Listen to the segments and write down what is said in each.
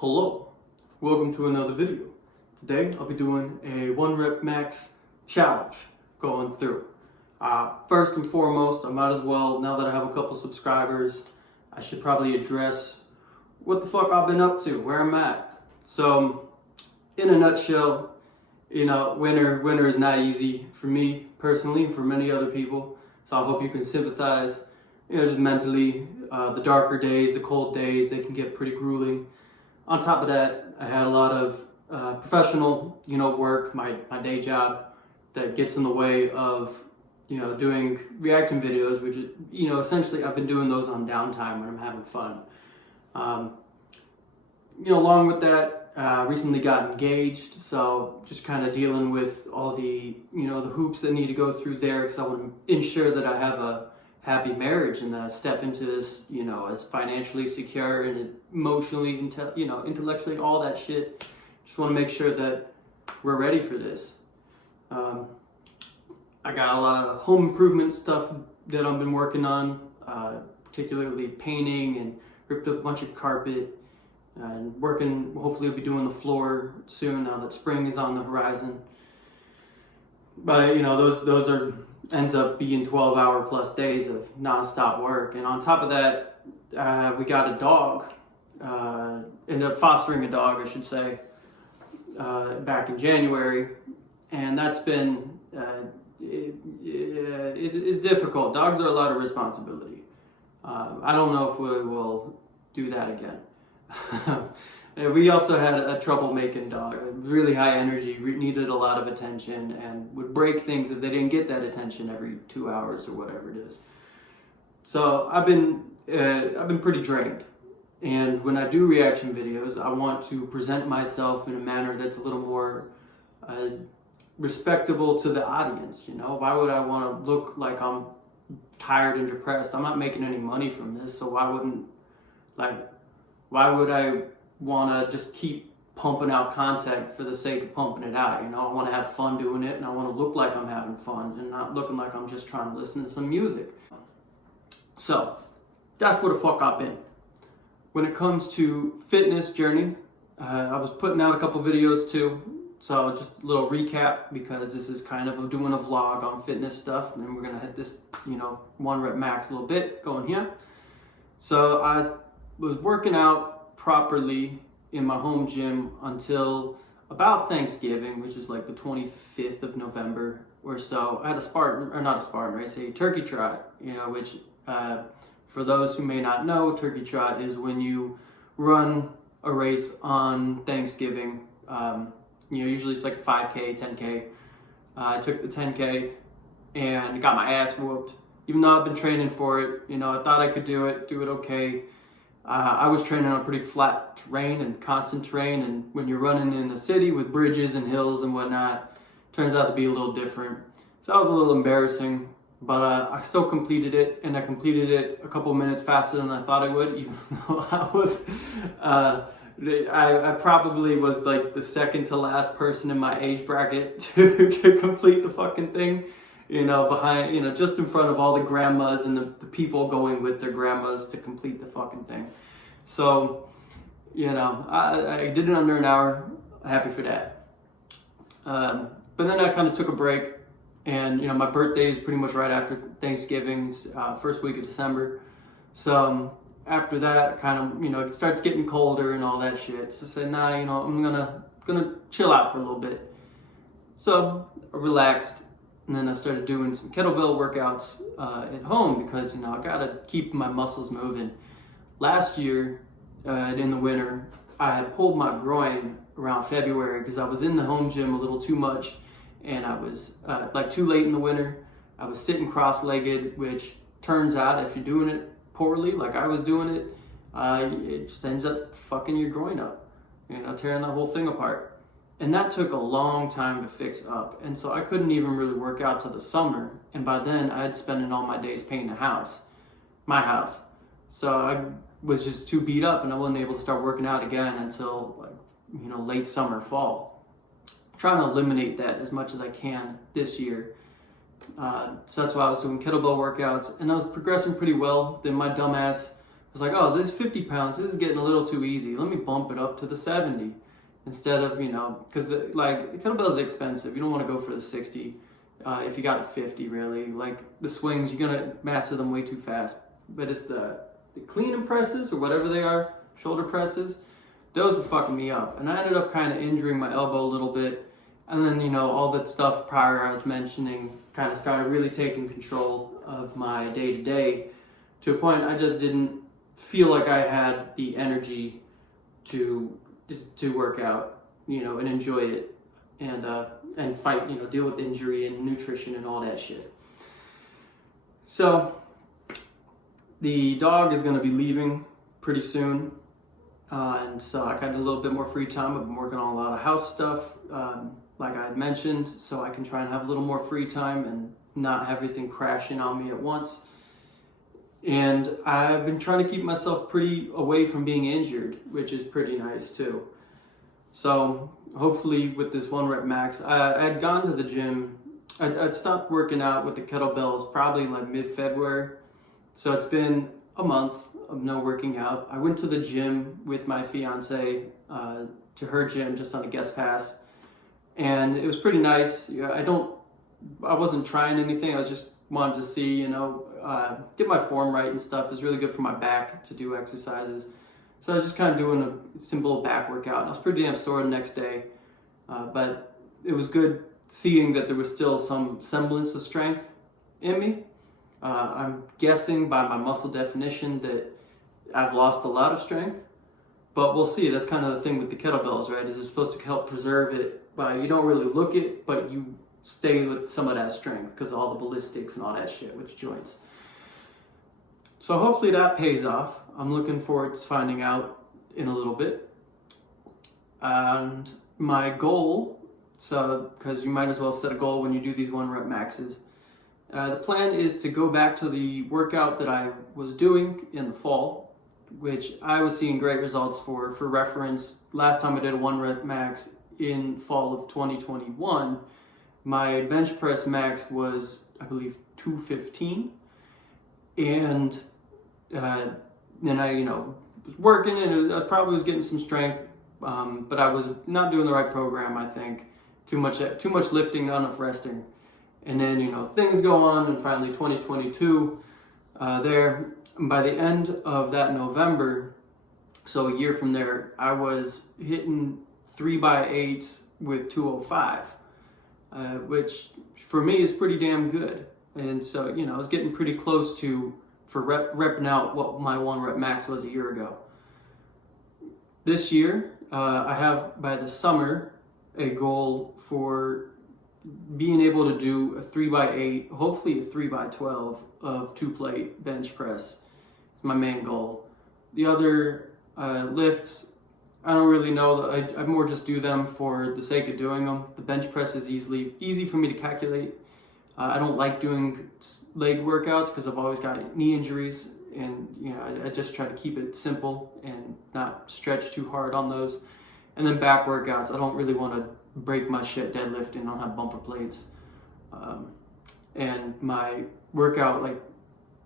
Hello, welcome to another video. Today I'll be doing a 1 rep max challenge going through. First and foremost, I might as well, now that I have a couple subscribers, I should probably address what the fuck I've been up to, where I'm at. So, in a nutshell, winter is not easy for me personally and for many other people. So I hope you can sympathize, just mentally. The darker days, the cold days, they can get pretty grueling. On top of that, I had a lot of professional, work, my day job that gets in the way of, doing reaction videos, which is, essentially I've been doing those on downtime when I'm having fun. Along with that, recently got engaged, so just kind of dealing with all the, the hoops that need to go through there because I want to ensure that I have a happy marriage and that I step into this, as financially secure and emotionally, intellectually, all that shit. Just want to make sure that we're ready for this. I got a lot of home improvement stuff that I've been working on, particularly painting, and ripped up a bunch of carpet and working. Hopefully, I'll be doing the floor soon now that spring is on the horizon. But those are ends up being 12-hour plus days of non-stop work. And on top of that, we got a dog, ended up fostering a dog, I should say, back in January. And that's been, it's difficult. Dogs are a lot of responsibility. I don't know if we will do that again. We also had a troublemaking dog, really high energy, needed a lot of attention, and would break things if they didn't get that attention every 2 hours or whatever it is. So I've been pretty drained, and when I do reaction videos, I want to present myself in a manner that's a little more respectable to the audience. Why would I want to look like I'm tired and depressed? I'm not making any money from this, so why would I want to just keep pumping out content for the sake of pumping it out? I want to have fun doing it, and I want to look like I'm having fun and not looking like I'm just trying to listen to some music. So that's what the fuck I've been. When it comes to fitness journey, I was putting out a couple videos too, so just a little recap because this is kind of doing a vlog on fitness stuff, and then we're gonna hit this 1 rep max a little bit going here. So I was working out properly in my home gym until about Thanksgiving, which is like the 25th of November or so. I had a turkey trot, which for those who may not know, turkey trot is when you run a race on Thanksgiving. Usually it's like a 5K, 10K. I took the 10K and got my ass whooped. Even though I've been training for it, I thought I could do it okay. I was training on pretty flat terrain and constant terrain, and when you're running in the city with bridges and hills and whatnot, it turns out to be a little different. So that was a little embarrassing, but I still completed it, and I completed it a couple minutes faster than I thought I would, even though I probably was like the second to last person in my age bracket to complete the fucking thing. Behind, just in front of all the grandmas and the people going with their grandmas to complete the fucking thing. So, I did it under an hour. Happy for that. But then I kind of took a break, and, my birthday is pretty much right after Thanksgiving's first week of December. So after that, kind of, it starts getting colder and all that shit. So I said, nah, I'm gonna chill out for a little bit. So I relaxed. And then I started doing some kettlebell workouts at home because, I gotta keep my muscles moving. Last year, in the winter, I had pulled my groin around February because I was in the home gym a little too much, and I was too late in the winter. I was sitting cross-legged, which turns out if you're doing it poorly, like I was doing it, it just ends up fucking your groin up, tearing the whole thing apart. And that took a long time to fix up. And so I couldn't even really work out till the summer. And by then I had spent all my days painting my house. So I was just too beat up and I wasn't able to start working out again until late summer, fall. I'm trying to eliminate that as much as I can this year. So that's why I was doing kettlebell workouts, and I was progressing pretty well. Then my dumbass was like, oh, this 50 pounds, this is getting a little too easy. Let me bump it up to the 70 instead of, because like kettlebells are expensive. You don't want to go for the 60 if you got a 50 really. Like the swings, you're going to master them way too fast. But it's the clean and presses or whatever they are, shoulder presses, those were fucking me up. And I ended up kind of injuring my elbow a little bit. And then, all that stuff prior I was mentioning kind of started really taking control of my day-to-day to a point I just didn't feel like I had the energy to work out, and enjoy it and fight, deal with injury and nutrition and all that shit. So the dog is going to be leaving pretty soon. And so I got a little bit more free time. I've been working on a lot of house stuff, like I had mentioned, so I can try and have a little more free time and not have everything crashing on me at once. And I've been trying to keep myself pretty away from being injured, which is pretty nice too. So hopefully with this 1 rep max, I had gone to the gym. I'd stopped working out with the kettlebells probably like mid-February. So it's been a month of no working out. I went to the gym with my fiance, to her gym just on a guest pass, and it was pretty nice. I wasn't trying anything. I was just wanted to see, get my form right and stuff. It's really good for my back to do exercises. So I was just kind of doing a simple back workout. And I was pretty damn sore the next day, but it was good seeing that there was still some semblance of strength in me. I'm guessing by my muscle definition that I've lost a lot of strength, but we'll see. That's kind of the thing with the kettlebells, right? Is it's supposed to help preserve it by, you don't really look it, but you stay with some of that strength because of all the ballistics and all that shit with joints. So hopefully that pays off. I'm looking forward to finding out in a little bit. And my goal, because you might as well set a goal when you do these 1 rep maxes. The plan is to go back to the workout that I was doing in the fall, which I was seeing great results for. For reference, last time I did a 1 rep max in fall of 2021, my bench press max was, I believe, 215. And then I, was working and I probably was getting some strength, but I was not doing the right program, I think. Too much lifting, not enough resting. And then, things go on, and finally 2022, by the end of that November, so a year from there, I was hitting 3x8s with 205, which for me is pretty damn good. And so, I was getting pretty close to, for repping out what my 1 rep max was a year ago. This year, I have, by the summer, a goal for being able to do a 3x8, hopefully a 3x12 of 2-plate bench press. It's my main goal. The other lifts, I don't really know. I more just do them for the sake of doing them. The bench press is easy for me to calculate. I don't like doing leg workouts because I've always got knee injuries, and I just try to keep it simple and not stretch too hard on those. And then back workouts, I don't really want to break my shit deadlifting. I don't have bumper plates. And my workout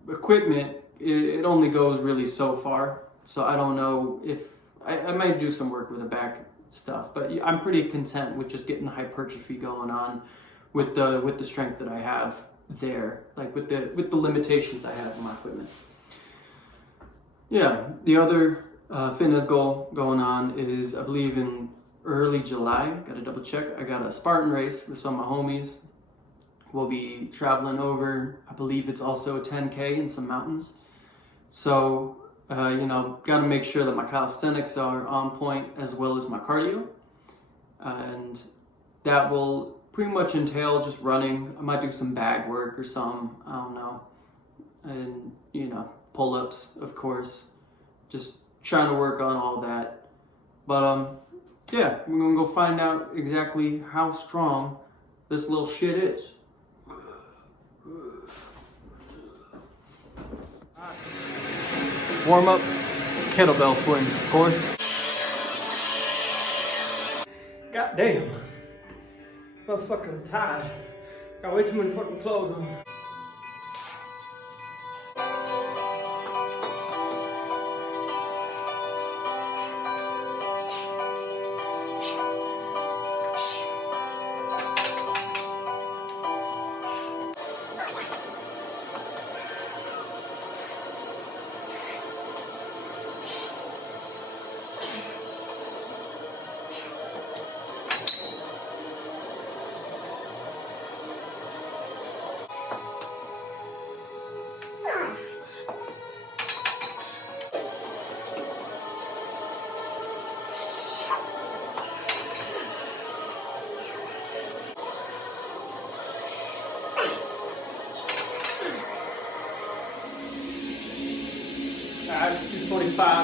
equipment, it only goes really so far. So I don't know if I might do some work with the back stuff, but I'm pretty content with just getting the hypertrophy going on with the strength that I have there, with the limitations I have in my equipment. Yeah, the other fitness goal going on is, I believe in early July, got to double check, I got a Spartan race with some of my homies. We'll be traveling over, I believe it's also a 10K in some mountains. So, got to make sure that my calisthenics are on point as well as my cardio. And that will pretty much entail just running. I might do some bag work or some, I don't know. And, pull-ups, of course. Just trying to work on all that. But, yeah, we're going to go find out exactly how strong this little shit is. Warm up, kettlebell swings, of course. God damn. I'm fucking tired. Got way too many fucking clothes on.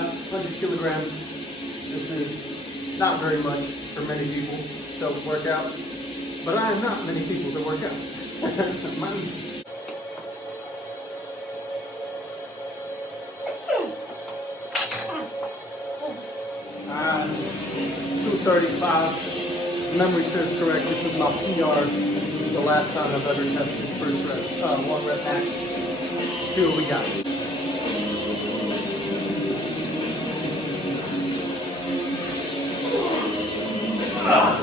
100 kilograms. This is not very much for many people that work out, but I am not many people that work out. Mind you. Uh, 235. If memory serves correct, this is my PR. The last time I've ever tested first rep, one rep max. See what we got. Ah.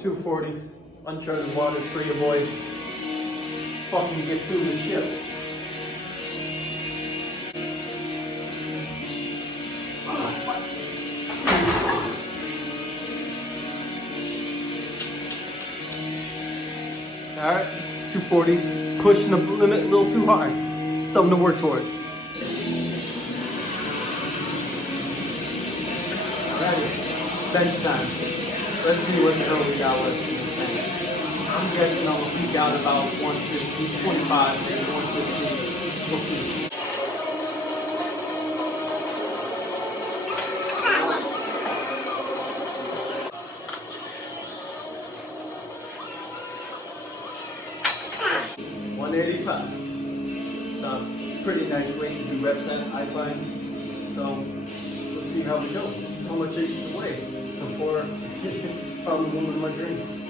240. Uncharted waters for your boy. Fucking get through the ship. Alright, 240, pushing the limit a little too hard. Something to work towards. Alright, it's bench time. Let's see what the hell we got with it. I'm guessing I'm gonna peak out about 115, 25, maybe 115. We'll see. It's a pretty nice weight to do reps at, I find. So we'll see how we go. This is how much I used to weigh before I found the woman of my dreams.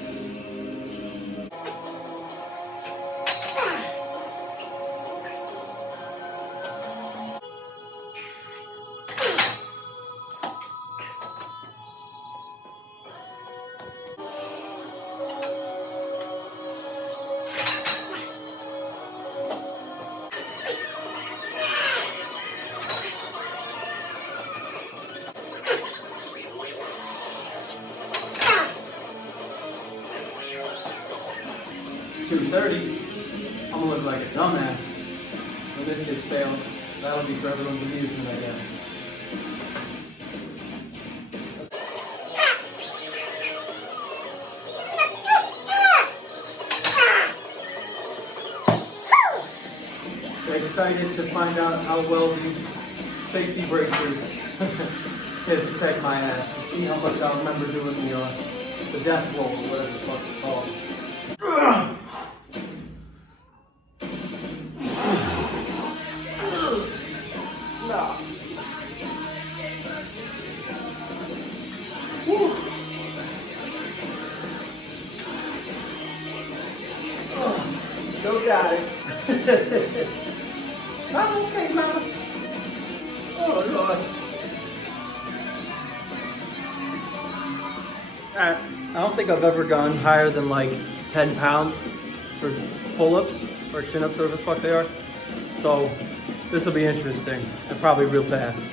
$230, I'm gonna look like a dumbass when this gets failed. That'll be for everyone's amusement, I guess. Excited to find out how well these safety bracers can protect my ass and see how much I'll remember doing the death roll or whatever the fuck it's called. Still got it. Oh, okay, mama. Oh, Lord. I don't think I've ever gone higher than like 10 pounds for pull-ups or chin-ups, whatever the fuck they are. So this will be interesting and probably real fast.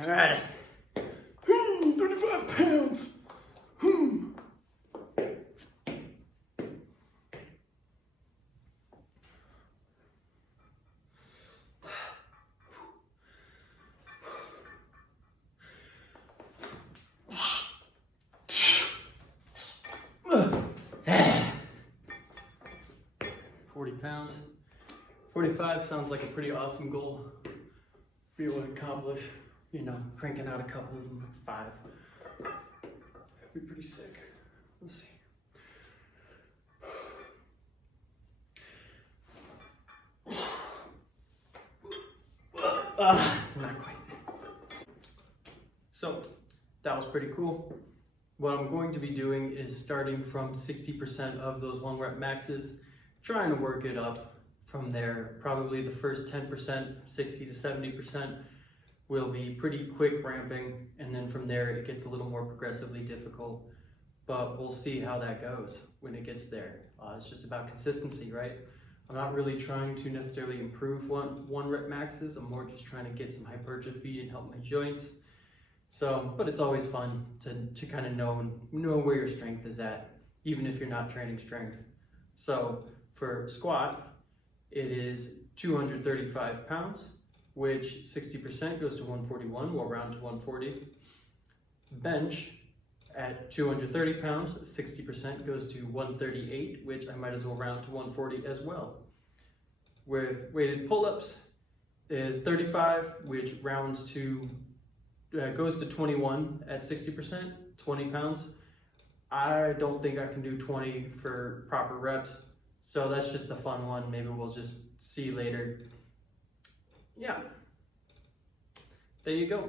All right. 35 pounds. 40 pounds. 45 sounds like a pretty awesome goal for you to accomplish. You know, cranking out a couple of them, 5. That'd be pretty sick. Let's see. Not quite. So, that was pretty cool. what I'm going to be doing is starting from 60% of those 1 rep maxes, trying to work it up from there. Probably the first 10%, 60 to 70%, will be pretty quick ramping, and then from there it gets a little more progressively difficult. But we'll see how that goes when it gets there. It's just about consistency, right? I'm not really trying to necessarily improve one rep maxes. I'm more just trying to get some hypertrophy and help my joints. So, but it's always fun to kind of know where your strength is at, even if you're not training strength. So for squat, it is 235 pounds, which 60% goes to 141. We'll round to 140. Bench at 230 pounds, 60% goes to 138, which I might as well round to 140 as well. With weighted pull-ups is 35, which rounds to, goes to 21 at 60%, 20 pounds. I don't think I can do 20 for proper reps, so that's just a fun one. Maybe we'll just see later. Yeah, there you go.